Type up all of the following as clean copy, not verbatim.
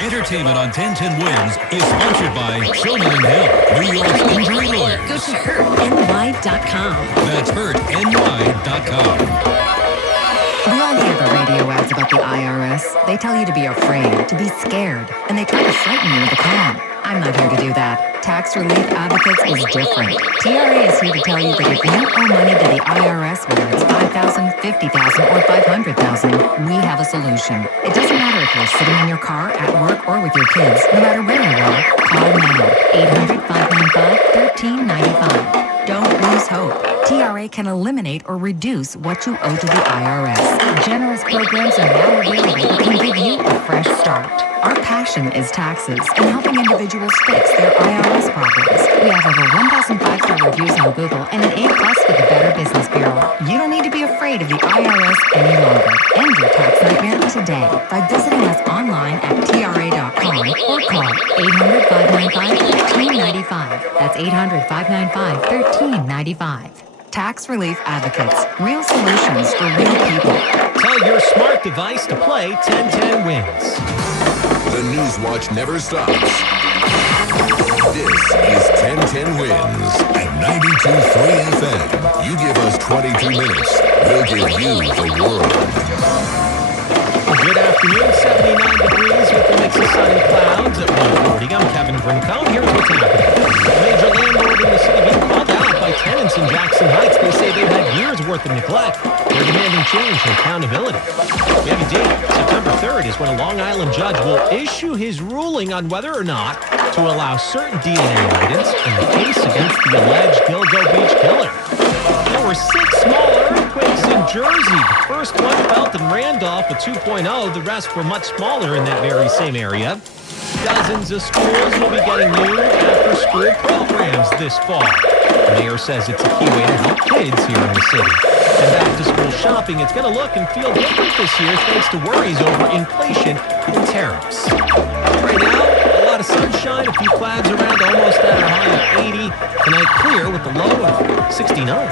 Entertainment on 1010 Wins is sponsored by Sherman & Hill, New York's injury lawyers. Go to hurtny.com. That's hurtny.com. We all hear the radio ads about the IRS. They tell you to be afraid, to be scared, and they try to frighten you into calm. I'm not here to do that. Tax Relief Advocates is different. TRA is here to tell you that if you owe money to the IRS, whether it's $5,000, $50,000, or $500,000, we have a solution. It doesn't matter if you're sitting in your car, at work, or with your kids. No matter where you are, call now. 800-595-1395. Don't lose hope. TRA can eliminate or reduce what you owe to the IRS. Generous programs are now available that can give you a fresh start. Our passion is taxes and helping individuals fix their IRS problems. We have over 1,000 five-star reviews on Google and an A+ with the Better Business Bureau. You don't need to be afraid of the IRS any longer. End your tax nightmare today by visiting us online at TRA.com or call 800-595-1395. That's 800-595-1395. Tax Relief Advocates. Real solutions for real people. Tell your smart device to play 1010 Wins. The News Watch never stops. This is 1010 Wins at 92.3 FM. You give us 22 minutes, we'll give you the world. Good afternoon, 79 degrees with a mix of sun and clouds at 1:40. I'm Kevin Brinko. Here's what's happening. A major landlord in the city being called out by tenants in Jackson Heights. They say they've had years worth of neglect. They're demanding change and accountability. We have a date. September 3rd is when a Long Island judge will issue his ruling on whether or not to allow certain DNA evidence in the case against the alleged Gilgo Beach killer. There were 6 small earthquakes in Jersey. The first one felt in Randolph at 2.0. The rest were much smaller in that very same area. Dozens of schools will be getting new after-school programs this fall. The mayor says it's a key way to help kids here in the city. And back-to-school shopping, it's going to look and feel different this year thanks to worries over inflation and tariffs. Right now, a lot of sunshine, a few clouds around, almost at a high of 80. Tonight clear with a low of 69.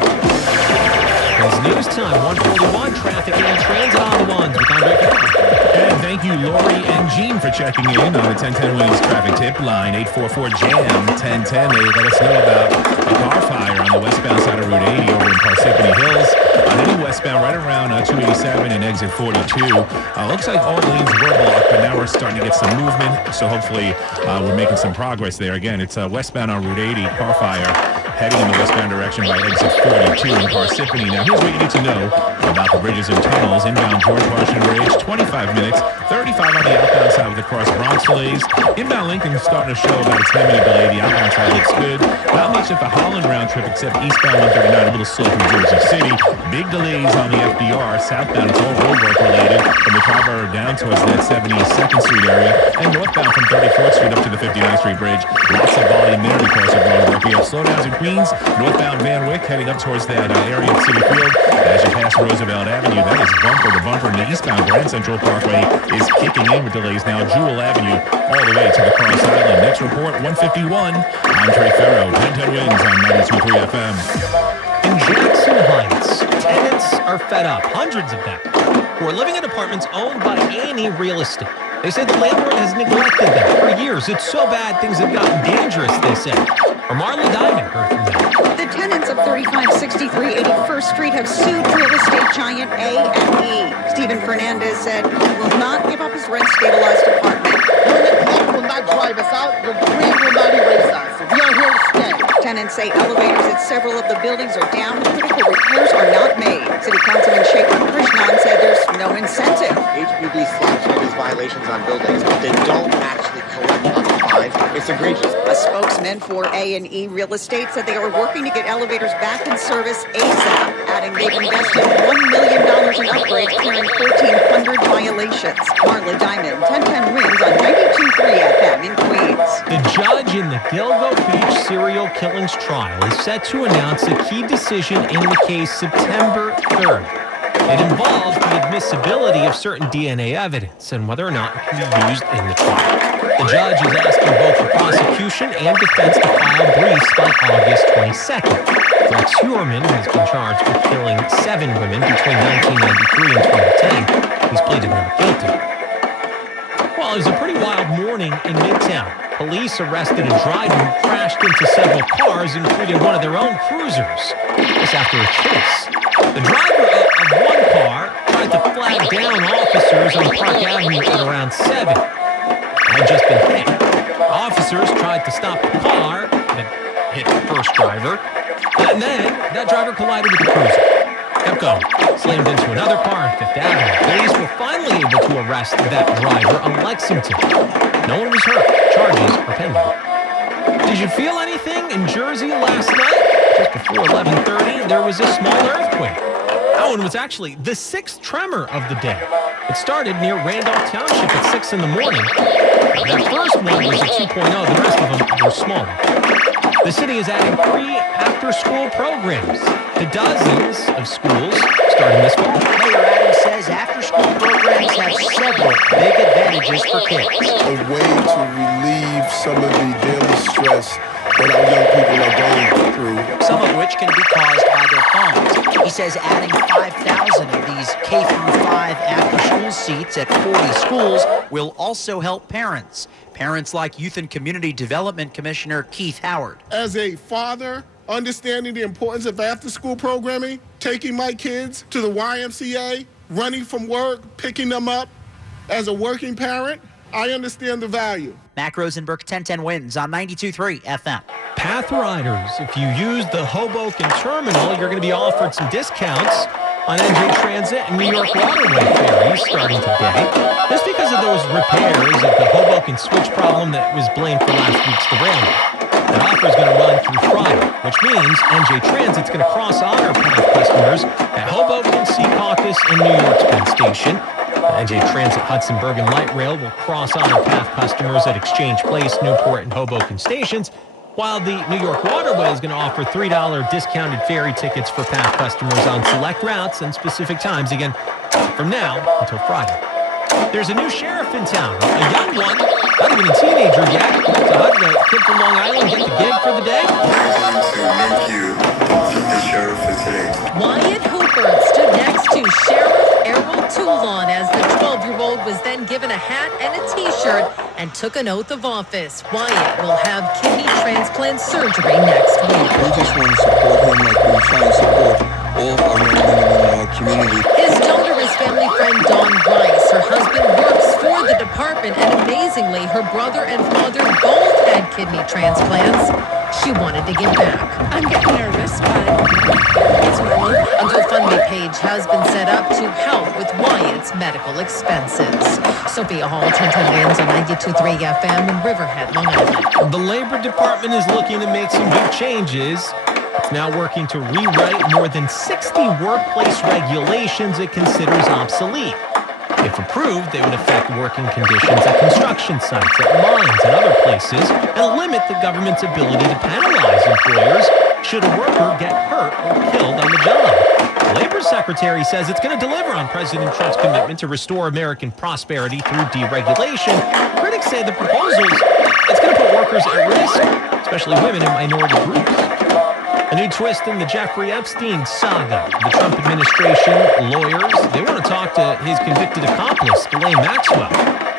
It's news time, 141, traffic and transit on the ones with Andre Fowler. And thank you, Lori and Gene, for checking in on the 1010 Wins traffic tip line, 844-JAM-1010. They let us know about a car fire on the westbound side of Route 80 over in Parsippany Hills. Heading westbound right around 287 and exit 42. Looks like all lanes were blocked, but now we're starting to get some movement, so hopefully we're making some progress there. Again, it's westbound on Route 80, car fire, heading in the westbound direction by exit 42 in Parsippany. Now, here's what you need to know about the bridges and tunnels. Inbound George Washington Bridge, 25 minutes, 35 on the outbound side with the cross Bronx delays. Inbound Lincoln starting to show about a 10-minute delay. The outbound side looks good. Not much of the Holland round trip except eastbound 139, a little slow from Jersey City. Big delays on the FDR. Southbound, it's all roadwork related from the Triborough down towards that 72nd Street area. And northbound from 34th Street up to the 59th Street Bridge. Lots of volume there because of roadwork. We have slowdowns in Queens. Northbound Van Wyck heading up towards that area of City Field. As you pass Roosevelt Avenue, that is bumper to bumper. And the eastbound Grand Central Parkway is kicking in with delays now. Jewel Avenue all the way to the Cross Island. Next report, 151. I'm Trey Farrow. 1010 Wins on 92.3 FM. In Jackson Heights, tenants are fed up, hundreds of them, who are living in apartments owned by A&E Real Estate. They say the landlord has neglected them for years. It's so bad, things have gotten dangerous, they say. Or Marley Diamond heard from them. The tenants of 3563 81st Street have sued real estate giant A&E. Stephen Fernandez said he will not give up his rent-stabilized apartment. Unit will not drive us out. The green will not erase us. We are here to stay. Tenants say elevators at several of the buildings are down. Critical repairs are not made. City Councilman Shekhar Krishnan said there's no incentive. HPD slaps all these violations on buildings, but they don't actually collect on the fines. It's egregious. A spokesman for A&E Real Estate said they are working to get elevators back in service ASAP, adding they've invested $1 million in upgrades, clearing 1,400 violations. Marley Diamond, 1010 Wins on 92.3 FM in Queens. The judge in the Gilgo Beach serial killings trial is set to announce a key decision in the case September 3rd. It involves the admissibility of certain DNA evidence and whether or not it can be used in the trial. The judge is asking both the prosecution and defense to file briefs by August 22nd. Rex Heuermann has been charged with killing 7 women between 1993 and 2010. He's pleaded not guilty. Well, it was a pretty wild morning in Midtown. Police arrested a driver who crashed into several cars, including one of their own cruisers. This after a chase. The driver of one car tried to flag down officers on Park Avenue at around 7. Had just been hit. Officers tried to stop the car that hit the first driver, and then that driver collided with the cruiser. Kept going, slammed into another car on 5th Avenue. Police were finally able to arrest that driver on Lexington. No one was hurt. Charges are pending. Did you feel anything in Jersey last night? Just before 11:30, there was a small earthquake. That one was actually the 6th tremor of the day. It started near Randolph Township at 6 in the morning. That first one was a 2.0. The rest of them were smaller. The city is adding free after-school programs to dozens of schools starting this fall. Mayor Adams says after-school programs have several big advantages for kids. A way to relieve some of the daily stress that our young people are going through. Some of which can be caused by their phones. He says adding 5,000 of these K-5 after-school seats at 40 schools will also help parents. Parents like Youth and Community Development Commissioner Keith Howard. As a father, understanding the importance of after-school programming, taking my kids to the YMCA, running from work, picking them up, as a working parent, I understand the value. Mac Rosenberg, 1010 wins on 92.3 FM. Path riders, if you use the Hoboken Terminal, you're going to be offered some discounts on NJ Transit and New York Waterway ferries starting today. Just because of those repairs of the Hoboken switch problem that was blamed for last week's derailment. That offer is going to run through Friday, which means NJ Transit's going to cross honor Path customers at Hoboken, Secaucus, and New York's Penn Station. NJ Transit Hudson Bergen Light Rail will cross honor Path customers at Exchange Place, Newport, and Hoboken stations, while the New York Waterway is going to offer $3 discounted ferry tickets for Path customers on select routes and specific times, again, from now until Friday. There's a new sheriff in town, a young one, not even a teenager yet. So how did a kid from Long Island get the gig for the day? Thank you, the sheriff for today. Wyatt Hooper stood next to Sheriff Errol Toulon as the 12-year-old was then given a hat and a T-shirt and took an oath of office. Wyatt will have kidney transplant surgery next week. We just want to support him like we try and support all of our men and women in our community. His donor is family friend Dawn Rice. Her husband works for the department, and amazingly, her brother and father both had kidney transplants. She wanted to give back. I'm getting nervous, but it's normal. A GoFundMe page has been set up to help with Wyatt's medical expenses. Sophia Hall, 1010 wins on 92.3 FM in Riverhead, Long Island. The Labor Department is looking to make some big changes. It's now working to rewrite more than 60 workplace regulations it considers obsolete. If approved, they would affect working conditions at construction sites, at mines, and other places, and limit the government's ability to penalize employers should a worker get hurt or killed on the job. The Labor Secretary says it's going to deliver on President Trump's commitment to restore American prosperity through deregulation. Critics say the proposals, it's going to put workers at risk, especially women and minority groups. A new twist in the Jeffrey Epstein saga. The Trump administration lawyers, they want to talk to his convicted accomplice, Ghislaine Maxwell.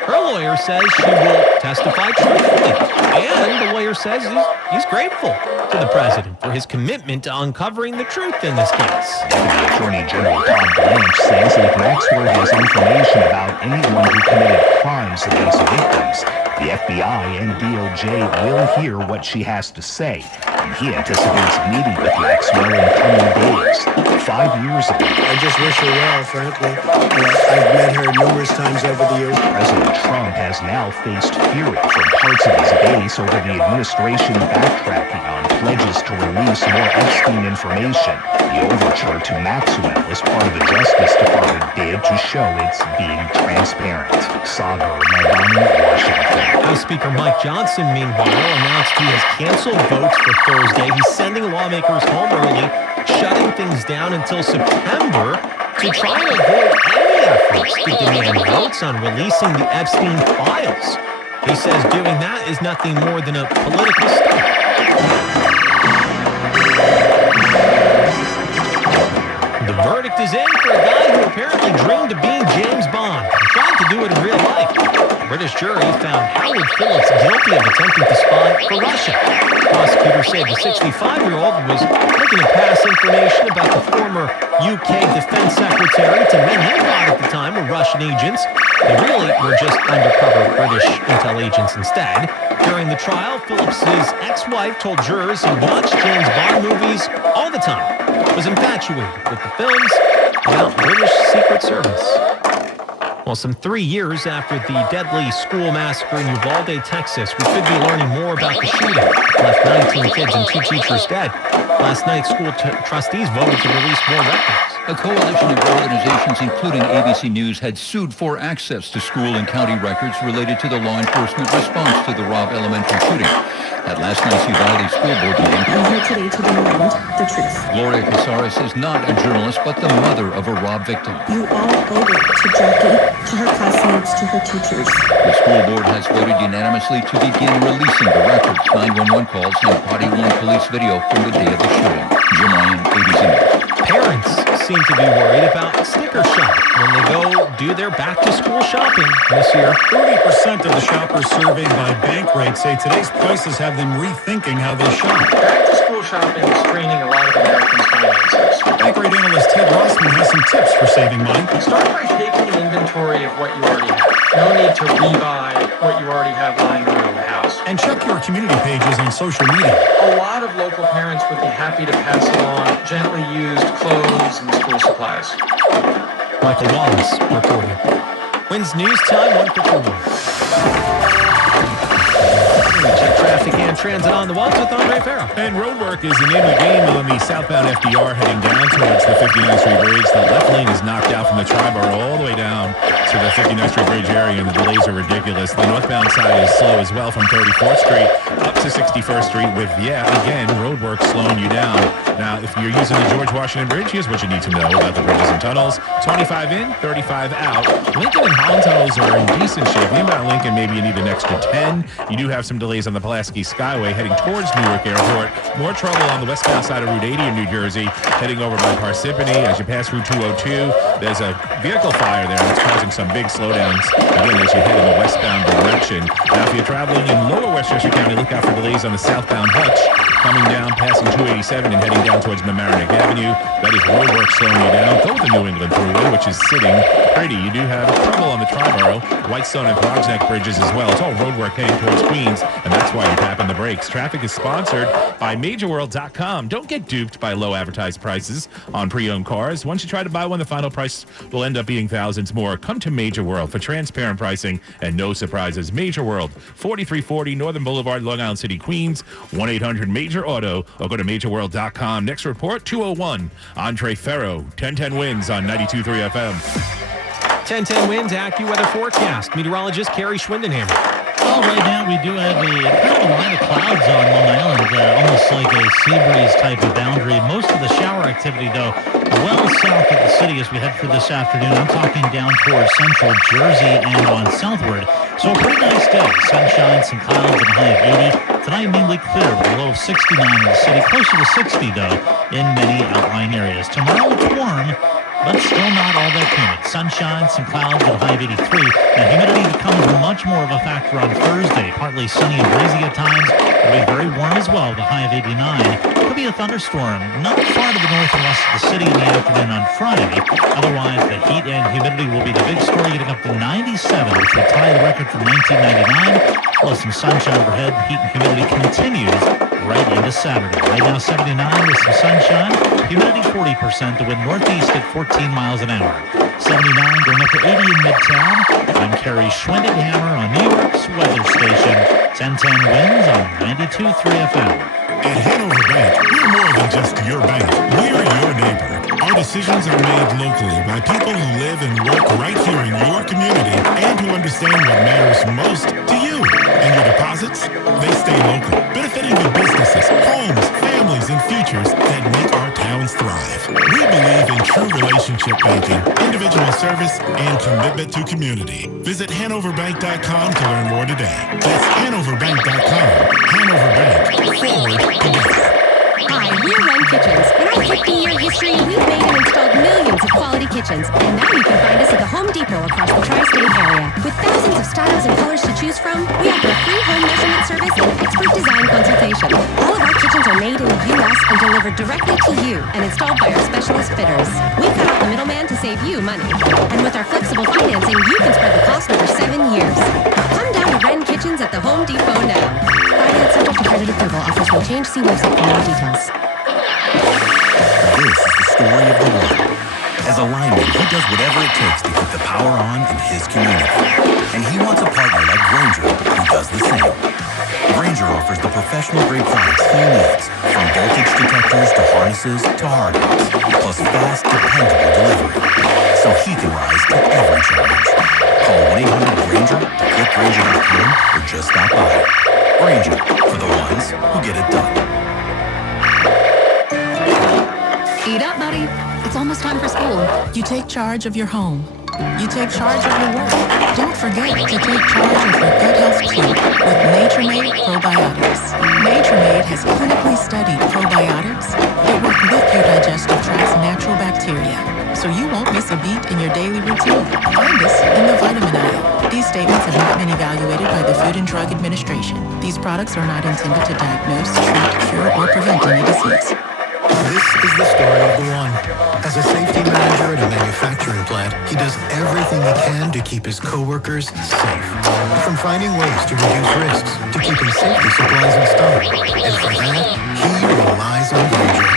Her lawyer says she will testify truthfully. And the lawyer says he's grateful to the president for his commitment to uncovering the truth in this case. Deputy Attorney General Todd Blanche says if Maxwell has information about anyone who committed crimes against victims, the FBI and DOJ will hear what she has to say, and he anticipates meeting with Maxwell in coming days. 5 years ago, I just wish her well, frankly. I've met her numerous times over the years. President Trump has now faced fury from parts of his base over the administration backtracking on pledges to release more Epstein information. The overture to Maxwell is part of the Justice Department bid to show it's being transparent. Sagar Madani, Washington. House Speaker Mike Johnson, meanwhile, announced he has canceled votes for Thursday. He's sending lawmakers home early, shutting things down until September to try to avoid any efforts to demand votes on releasing the Epstein files. He says doing that is nothing more than a political stunt. The verdict is in for a guy who apparently dreamed of being James Bond and tried to do it in real life. A British jury found Howard Phillips guilty of attempting to spy for Russia. Prosecutors say the 65-year-old was looking to pass information about the former UK Defense Secretary to men he thought at the time were Russian agents. They really were just undercover British intel agents instead. During the trial, Phillips' ex-wife told jurors he watched James Bond movies all the time, was infatuated with the films about British Secret Service. Well, some 3 years after the deadly school massacre in Uvalde, Texas, we could be learning more about the shooting. Left 19 kids and 2 teachers dead. Last night, school trustees voted to release more records. A coalition of organizations, including ABC News, had sued for access to school and county records related to the law enforcement response to the Robb Elementary shooting. At last night's Uvalde School Board meeting, I'm here today to demand the truth. Gloria Casares is not a journalist, but the mother of a Robb victim. You all owe it to Jackie, to her classmates, to her teachers. The school board has voted unanimously to begin releasing the records, 911 calls, and body-worn police video from the day of the shooting. Jim Ryan, ABC News. Parents seem to be worried about sticker shock when they go do their back-to-school shopping this year. 30% of the shoppers surveyed by Bankrate say today's prices have them rethinking how they shop. Back-to-school shopping is straining a lot of Americans' finances. Bankrate analyst Ted Rossman has some tips for saving money. Start by taking an inventory of what you already have. No need to rebuy what you already have lying around the house. And check your community pages on social media. A lot of local parents would be happy to pass along gently used clothes and school supplies. Michael Wallace reporting. Wins News Time 1:51. Check traffic and transit on the ones with Andre Farrow. And roadwork is the name of the game on the southbound FDR heading down towards the 59th Street Bridge. The left lane is knocked out from the Tri-Borough all the way down to the 59th Street Bridge area, and the delays are ridiculous. The northbound side is slow as well from 34th Street up to 61st Street with, again, roadwork slowing you down. Now, if you're using the George Washington Bridge, here's what you need to know about the bridges and tunnels. 25 in, 35 out. Lincoln and Holland tunnels are in decent shape. The inbound Lincoln, maybe you need an extra 10. You do have some delays on the Pulaski Skyway heading towards Newark Airport. More trouble on the westbound side of Route 80 in New Jersey, heading over by Parsippany. As you pass Route 202, there's a vehicle fire there that's causing some big slowdowns, again, as you head in the westbound direction. Now, if you're traveling in lower Westchester County, look out for delays on the southbound Hutch, coming down, passing 287 and heading down towards Mamaroneck Avenue. That is roadwork slowing you down. Go with the New England Thruway, which is sitting pretty. You do have trouble on the Tri-Borough, Whitestone and Progsneck bridges as well. It's all roadwork heading towards Queens, and that's why you're tapping the brakes. Traffic is sponsored by MajorWorld.com. Don't get duped by low advertised prices on pre-owned cars. Once you try to buy one, the final price will end up being thousands more. Come to Major World for transparent pricing and no surprises. Major World, 4340 Northern Boulevard, Long Island City, Queens, 1-800-MAJOR-AUTO, or go to MajorWorld.com. Next report, 201. Andre Ferro, 1010 wins on 92.3 FM. 1010 wins, AccuWeather forecast. Meteorologist Carrie Schwindenhammer. Well, right now we do have kind of a line of clouds on Long Island, almost like a sea breeze type of boundary. Most of the shower activity, though, well south of the city as we head through this afternoon. I'm talking down towards central Jersey and on southward. So a pretty nice day. Sunshine, some clouds, and a high of 80. Tonight mainly clear with a low of 69 in the city. Closer to 60, though, in many outlying areas. Tomorrow it's warm, but still not all that humid. Sunshine, some clouds, and a high of 83. Now, humidity becomes much more of a factor on Thursday. Partly sunny and breezy at times. It'll be very warm as well, with a high of 89. Could be a thunderstorm not far to the north and west of the city in the afternoon on Friday. Otherwise, the heat and humidity will be the big story, getting up to 97, which would tie the record from 1999. Plus some sunshine overhead. Heat and humidity continues right into Saturday. Right now, 79 with some sunshine. Humidity 40%. The wind northeast at 14 miles an hour. 79 going up to 80 in Midtown. I'm Carrie Schwindenhammer on New York's weather station. 1010 wins on 92.3 FM. At Hanover Bank, we're more than just your bank. We're your neighbor. Our decisions are made locally by people who live and work right here in your community and who understand what matters most to you. And your deposits, they stay local, benefiting the businesses, homes, families, and futures that make our towns thrive. We believe in true relationship banking, individual service, and commitment to community. Visit HanoverBank.com to learn more today. That's HanoverBank.com. Hanover Bank. Forward together. Hi, we're Rent Kitchens. In our 50-year history, we've made and installed millions of quality kitchens. And now you can find us at the Home Depot across the tri-state area. With thousands of styles and colors to choose from, we offer a free home measurement service and expert design consultation. All of our kitchens are made in the U.S. and delivered directly to you and installed by our specialist fitters. We cut out the middleman to save you money. And with our flexible financing, you can spread the cost over 7 years. Come down to Wren Kitchens at the Home Depot now. Finance subject to credit approval. Offers will change. See website for more details. This is the story of the one. As a lineman, he does whatever it takes to keep the power on in his community. And he wants a partner like Grainger who does the same. Grainger offers the professional-grade products he needs, from voltage detectors to harnesses to hard hats, plus fast, dependable delivery, so he can rise to every challenge. Call 1-800-GRAINGER, click Grainger.com, or just stop by. Grainger, for the ones who get it done. Eat up, buddy. It's almost time for school. You take charge of your home. You take charge of your work. Don't forget to take charge of your gut health too with Nature Made Probiotics. Nature Made has clinically studied probiotics that work with your digestive tract's natural bacteria, so you won't miss a beat in your daily routine. Find us in the vitamin aisle. These statements have not been evaluated by the Food and Drug Administration. These products are not intended to diagnose, treat, cure, or prevent any disease. This is the story of the one. As a safety manager at a manufacturing plant, he does everything he can to keep his coworkers safe. From finding ways to reduce risks, to keeping safety supplies in stock. And for that, he relies on Grainger.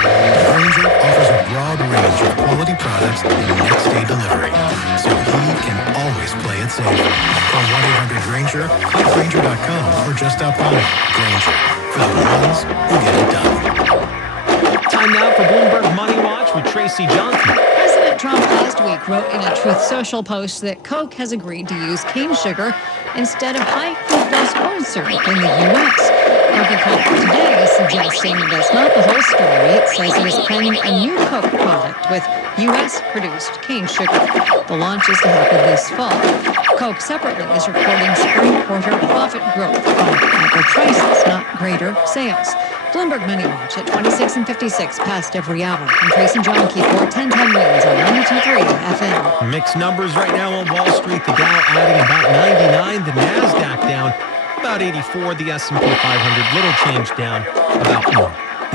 Grainger offers a broad range of quality products and next-day delivery, so he can always play it safe. Call 1-800-GRAINGER, click Grainger.com, or just stop by. Grainger, for the ones who get it done. Time now for Bloomberg Money Watch with Tracy Johnson. President Trump last week wrote in a Truth Social post that Coke has agreed to use cane sugar instead of high fructose corn syrup in the U.S. Coca-Cola today is suggesting that's not the whole story. It says it is planning a new Coke product with U.S.-produced cane sugar. The launch is to happen this fall. Coke separately is reporting spring quarter profit growth on upward prices, not greater sales. Bloomberg Money Watch at 26 and 56 past every hour. I'm Tracy Johnke for 1010 Wins on 92.3 FM. Mixed numbers right now on Wall Street. The Dow adding about 99. The NASDAQ down about 84. The S&P 500 little change down about 1.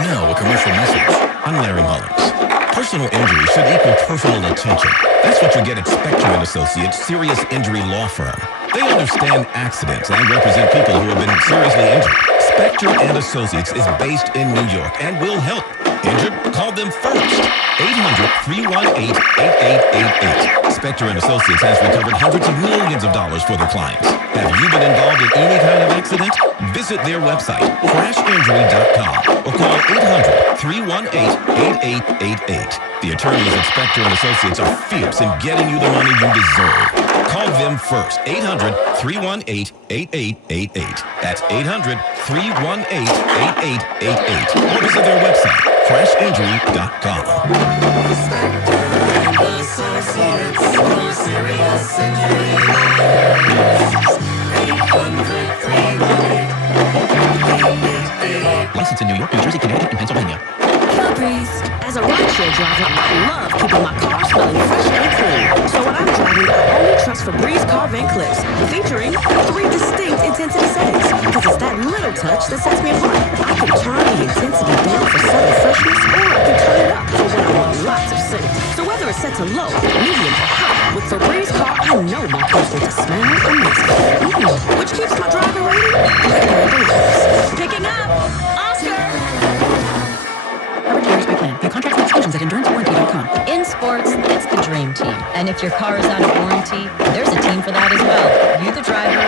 Now a commercial message. I'm Larry Mullins. Personal injury should equal personal attention. That's what you get at Spectrum & Associates Serious Injury Law Firm. They understand accidents and represent people who have been seriously injured. Spectrum & Associates is based in New York and will help. Injured? Call them first. 800-318-8888. Spectrum & Associates has recovered hundreds of millions of dollars for their clients. Have you been involved in any kind of accident? Visit their website, crashinjury.com, or call 800-318-8888. The attorneys at Spectrum & Associates are fierce in getting you the money you deserve. Call them first, 800-318-8888. That's 800-318-8888. Or visit their website, crashinjury.com. Licensed in New York, New Jersey, Connecticut, and Pennsylvania. As a rideshare driver, I love keeping my car smelling fresh and clean. So when I'm driving, I only trust Febreze car vent clips, featuring 3 distinct intensity settings. Because it's that little touch that sets me apart. I can turn the intensity down for subtle freshness, or I can turn it up for when I want lots of scent. So whether it's set to low, medium, or high, with Febreze car, I know my car's going to smell amazing. Which keeps my driver rating where it belongs. Picking up, Oscar! View contracts and exclusions at endurancewarranty.com. In sports, it's the dream team. And if your car is out of warranty, there's a team for that as well. You, the driver, the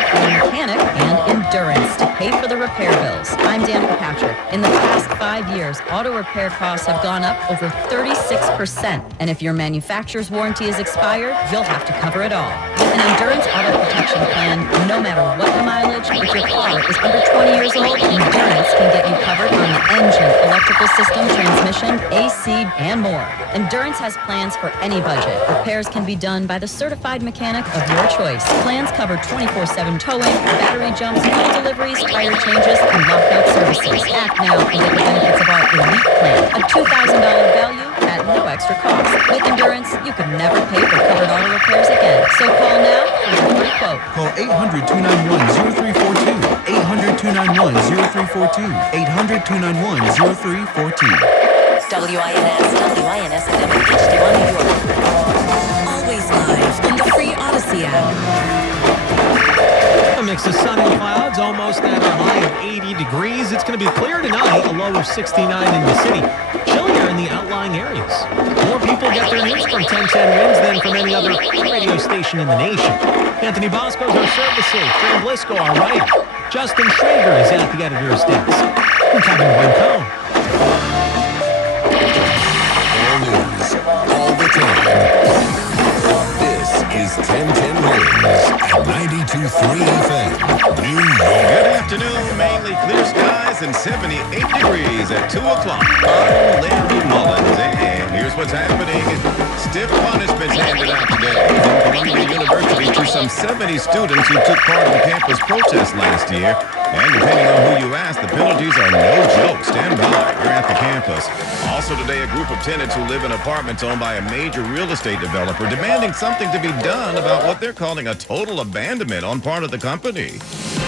mechanic, and Endurance to pay for the repair bills. I'm Dan Kirkpatrick. In the past 5 years, auto repair costs have gone up over 36%. And if your manufacturer's warranty is expired, you'll have to cover it all. With an Endurance auto protection plan, no matter what the mileage, if your car is under 20 years old, Endurance can get you covered on the engine, electrical system, transmission, AC, and more. Endurance has plans for any budget. Repairs can be done by the certified mechanic of your choice. Plans cover 24/7 towing, battery jumps, fuel deliveries, tire changes, and lockout services. Act now and get the benefits of our Elite Plan, a $2,000 value at no extra cost. With Endurance, you could never pay for covered auto repairs again. So call now for your free quote. Call 800-291-0342. 800-291-0342. 800-291-0342. WINS at HD1 New York. Always live on the free Odyssey app. A mix of sun and clouds, almost at a high of 80 degrees. It's going to be clear tonight, a low of 69 in the city. Chillier in the outlying areas. More people get their news from 1010 Winds than from any other radio station in the nation. Anthony Bosco's our service safe. Fran Blisco, our writer. Justin Schrager is at the editor's desk. I'm Kevin Rincon. All news, all the time. This is 1010 Winds at 92.3 FM, New York. Good afternoon, mainly clear skies and 78 degrees at 2 o'clock. I'm Larry Mullins, and here's what's happening. Stiff punishments handed out today from Columbia University to some 70 students who took part in campus protests last year. And depending on who you ask, the penalties are no joke. Stand by. You're at the campus. Also today, a group of tenants who live in apartments owned by a major real estate developer demanding something to be done about what they're calling a total abandonment on part of the company.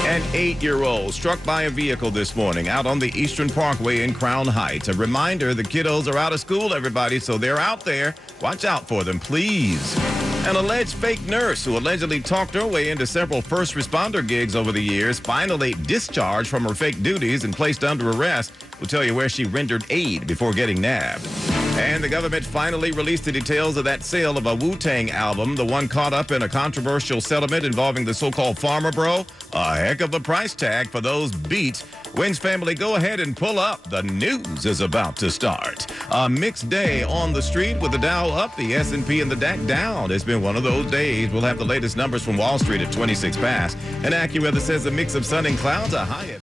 An 8-year-old struck by a vehicle this morning out on the Eastern Parkway in Crown Heights. A reminder, the kiddos are out of school, everybody, so they're out there. Watch out for them, please. An alleged fake nurse who allegedly talked her way into several first responder gigs over the years, finally discharged from her fake duties and placed under arrest. We'll tell you where she rendered aid before getting nabbed. And the government finally released the details of that sale of a Wu-Tang album, the one caught up in a controversial settlement involving the so-called Farmer Bro. A heck of a price tag for those beats. Wings family, go ahead and pull up. The news is about to start. A mixed day on the street with the Dow up, the S&P and the DAX down. It's been one of those days. We'll have the latest numbers from Wall Street at 26 past. An AccuWeather says a mix of sun and clouds, a high at